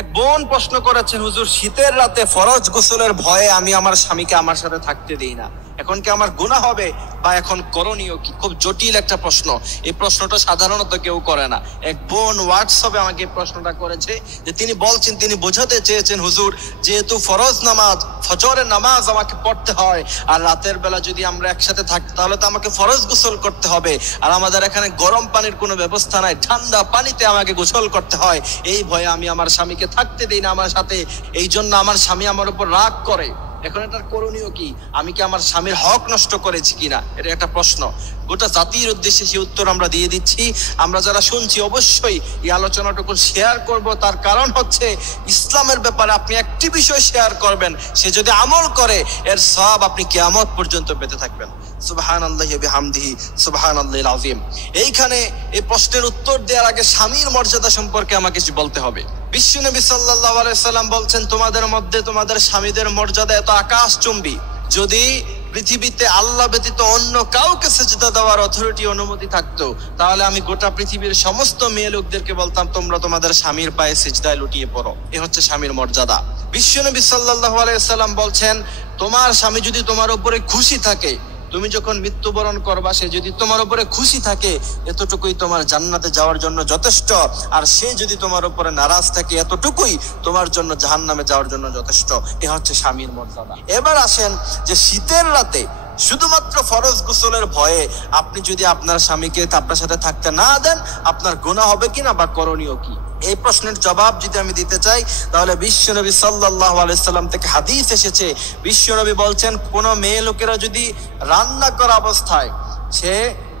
এক বোন প্রশ্ন করেছেন, হুজুর শীতের রাতে ফরজ গোসলের ভয়ে আমি আমার স্বামীকে আমার সাথে থাকতে দিই না, এখন কি আমার গুনাহ হবে বা এখন করণীয় কি? খুব জটিল একটা প্রশ্ন। এই প্রশ্নটা সাধারণত কেউ করে না। এক বোন হোয়াটসঅ্যাপে আমাকে এই প্রশ্নটা করেছে যে তিনি বলছেন, তিনি বোঝাতে চেয়েছেন, হুজুর যেহেতু ফরজ নামাজ ফজরের নামাজ আমাকে পড়তে হয়, আর রাতের বেলা যদি আমরা একসাথে থাকি তাহলে তো আমাকে ফরজ গোসল করতে হবে, আর আমাদের এখানে গরম পানির কোনো ব্যবস্থা নাই, ঠান্ডা পানিতে আমাকে গোসল করতে হয়, এই ভয়ে আমি আমার স্বামীকে থাকতে দিই না আমার সাথে, এই জন্য আমার স্বামী আমার উপর রাগ করে। এখন এটার করণীয় কি? আমি কি আমার স্বামীর হক নষ্ট করেছি কিনা, এটা একটা প্রশ্ন। গোটা জাতির উদ্দেশ্যে সেই উত্তর আমরা দিয়ে দিচ্ছি। আমরা যারা শুনছি অবশ্যই এই আলোচনাটুকু শেয়ার করব, তার কারণ হচ্ছে ইসলামের ব্যাপারে আপনি একটি বিষয় শেয়ার করবেন, সে যদি আমল করে এর সওয়াব আপনি কিয়ামত পর্যন্ত পেতে থাকবেন। সুবহানাল্লাহি ওয়া বিহামদিহি সুবহানাল্লাহিল আযীম। এইখানে এই প্রশ্নের উত্তর দেওয়ার আগে স্বামীর মর্যাদা সম্পর্কে আমাকে কিছু বলতে হবে। বিশ্বনবী সাল্লাল্লাহু আলাইহি সাল্লাম বলছেন, তোমাদের মধ্যে তোমাদের স্বামীদের মর্যাদা এত আকাশচুম্বী, যদি পৃথিবীতে আল্লাহ ব্যতীত অন্য কাউকে সিজদা দেওয়ার অথরিটি অনুমতি থাকতো তাহলে আমি গোটা পৃথিবীর সমস্ত মেয়ে লোকদেরকে বলতাম তোমরা তোমাদের স্বামীর পায়ে সিজদায় লুটিয়ে পড়ো। এ হচ্ছে স্বামীর মর্যাদা। বিশ্বনবী সাল্লাল্লাহু আলাইহি সাল্লাম বলছেন, তোমার স্বামী যদি তোমার উপরে খুশি থাকে, তুমি যখন মৃত্যুবরণ করবা সে যদি তোমার উপরে খুশি থাকে, এতটুকুই তোমার জান্নাতে যাওয়ার জন্য যথেষ্ট, আর সে যদি তোমার উপরে নারাজ থাকে এতটুকুই তোমার জন্য জাহান্নামে যাওয়ার জন্য যথেষ্ট। এ হচ্ছে স্বামীর মর্যাদা। এবার আসেন যে শীতের রাতে শুধুমাত্র ফরজ গোসলের ভয়ে আপনি যদি আপনার স্বামীকে আপনার সাথে থাকতে না দেন, আপনার গুনাহ হবে কিনা বা করণীয় কি? এই প্রশ্নের জবাব যদি আমি দিতে চাই তাহলে বিশ্বনবী সাল্লাল্লাহু আলাইহি সাল্লাম থেকে হাদিস এসেছে, বিশ্বনবী বলছেন, কোন মেয়ে লোকেরা যদি রান্না করা অবস্থায়, সে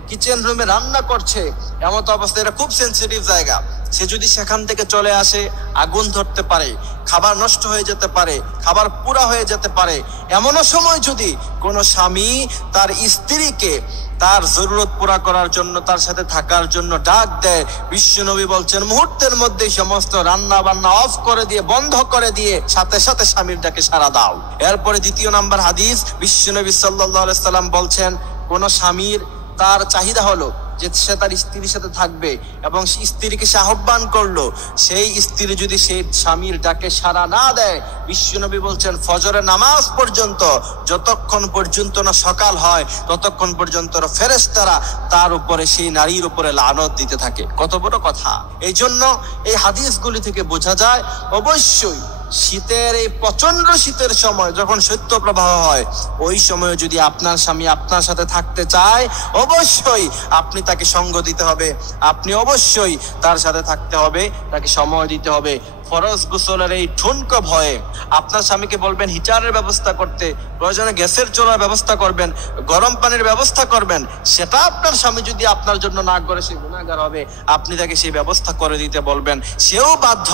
কিচেন রুমে রান্না করছে, এমত অবস্থায়, এটা খুব সেন্সিটিভ জায়গা, সে যদি সেখান থেকে চলে আসে, আগুন ধরতে পারে, খাবার নষ্ট হয়ে যেতে পারে, খাবার পুরা হয়ে যেতে পারে, এমনও সময় যদি কোনো স্বামী তার স্ত্রীকে তার জরুরত পুরা করার জন্য, তার সাথে থাকার জন্য ডাক দেয়, বিশ্বনবী বলছেন মুহূর্তের মধ্যেই সমস্ত রান্না বান্না অফ করে দিয়ে, বন্ধ করে দিয়ে সাথে সাথে স্বামীর ডাকে সাড়া দাও। এরপরে দ্বিতীয় নাম্বার হাদিস, বিশ্বনবী সাল্লাল্লাহু আলাইহি সাল্লাম বলছেন, কোন স্বামীর তার চাহিদা হলো যে সে তার স্ত্রীর সাথে থাকবে এবং স্ত্রীকে সে আহ্বান করলো, সেই স্ত্রী যদি সেই স্বামীর ডাকে সাড়া না দেয়, বিশ্বনবী বলছেন ফজরের নামাজ পর্যন্ত, যতক্ষণ পর্যন্ত না সকাল হয় ততক্ষণ পর্যন্ত ফেরেশতারা তার উপরে, সেই নারীর উপরে লানত দিতে থাকে। কত বড় কথা! এই জন্য এই হাদিসগুলি থেকে বোঝা যায় অবশ্যই শীতের, এই প্রচন্ড শীতের সময় যখন শৈত্য প্রবাহ হয়, ওই সময় যদি আপনার স্বামী আপনার সাথে থাকতে চায়, অবশ্যই আপনি তাকে সঙ্গ দিতে হবে, আপনি অবশ্যই তার সাথে থাকতে হবে, তাকে সময় দিতে হবে। ফরজ গোসলের এই ঠুনকো ভয়ে আপনার স্বামীকে বলবেন হিটারের ব্যবস্থা করতে, প্রয়োজনে গ্যাসের চুলার ব্যবস্থা করবেন, গরম পানির ব্যবস্থা করবেন, সেটা আপনার স্বামী যদি আপনার জন্য না করে সে গুনাহগার হবে, আপনি তাকে সেই ব্যবস্থা করে দিতে বলবেন, সেও বাধ্য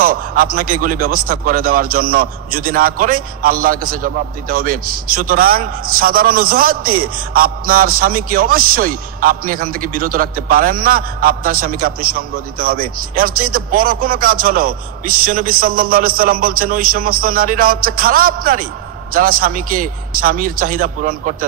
আপনাকে এগুলি ব্যবস্থা করে দেওয়ার জন্য। যদি না করে আল্লাহর কাছে জবাব দিতে হবে। সুতরাং সাধারণ অজুহাত দিয়ে আপনার স্বামীকে অবশ্যই আপনি এখান থেকে বিরত রাখতে পারেন না, আপনার স্বামীকে আপনি সঙ্গ দিতে হবে। এর চাইতে বড় কোনো কাজ হলো, বিশ্বনবী সাল্লাল্লাহু আলাইহি সাল্লাম বলছেন, ওই সমস্ত নারীরা হচ্ছে খারাপ নারী যারা স্বামীর চাহিদা পূরণ করতে